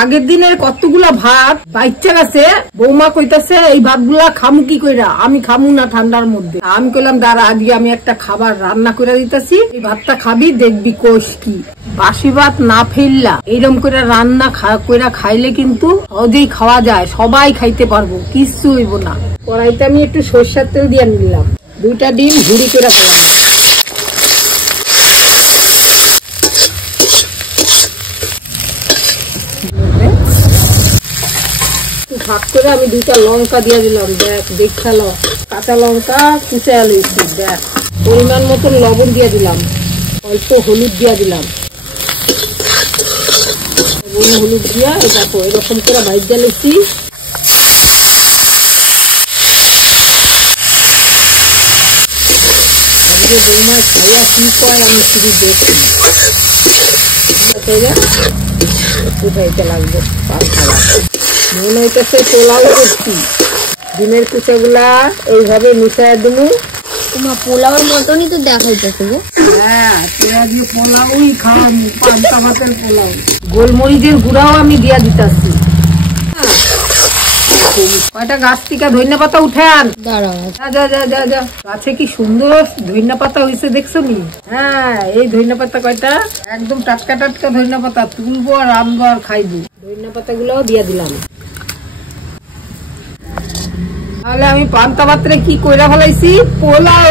আগের দিনের কতগুলা ভাত বাচ্চা গেছে, বৌমা কইতাছে এই ভাতগুলা খামু কি কইরা, আমি খামু না ঠান্ডার মধ্যে। আমি কইলাম দাঁড়া, আজকে আমি একটা খাবার রান্না করে দিতেছি, এই ভাতটা খাবি, দেখবি কোষ কি। বাসি ভাত না ফেললা এইরকম করে রান্না কইরা খাইলে কিন্তু সহজেই খাওয়া যায়, সবাই খাইতে পারবো, কিচ্ছু হইব না। কড়াইতে আমি একটু সরষের তেল দিয়ে নিলাম, 2টা ডিম ঝুড়ি করে ফেলাম। ভাগ করে আমি 2টা লঙ্কা দিয়ে দিলাম, দেখ খেলো, কাঁচা লঙ্কা কুচে লইছি, দেখ পরিমাণ মতন লবণ দিয়ে দিলাম, অল্প হলুদ দিয়ে দিলাম, হলুদ দিয়া দেখো এরকম করে ভাইজা লইছি। আজকে বৌমা খাইয়া কি কয় আমি শুধু দেখি, উঠাইতে লাগবে। মনে হইতেছে পোলাও করছি, ডিমের কুচাগুলা এইভাবে মিশাই দেবো। তোমার পোলাওর মতনই তো দেখাইতেছে গো। হ্যাঁ, আজকে পোলাওই খাম, পান্তা ভাতের পোলাও। গোলমরিচের গুঁড়াও আমি দিয়া দিতেছি। কয়টা গাছ থেকে ধনিয়া পাতা উঠে আন। গাছে কি সুন্দর ধনিয়া পাতা হয়েছে দেখছো নি? হ্যাঁ, এই ধনিয়া পাতা কয়টা একদম টাটকা টাটকা ধনিয়া পাতা, তুলবো আর রানবো আর খাইবো। ধনিয়া পাতা গুলাও দিয়ে দিলাম। তাহলে আমি পান্তা ভাতরে কি কইরা ফেলাইছি, পোলাও।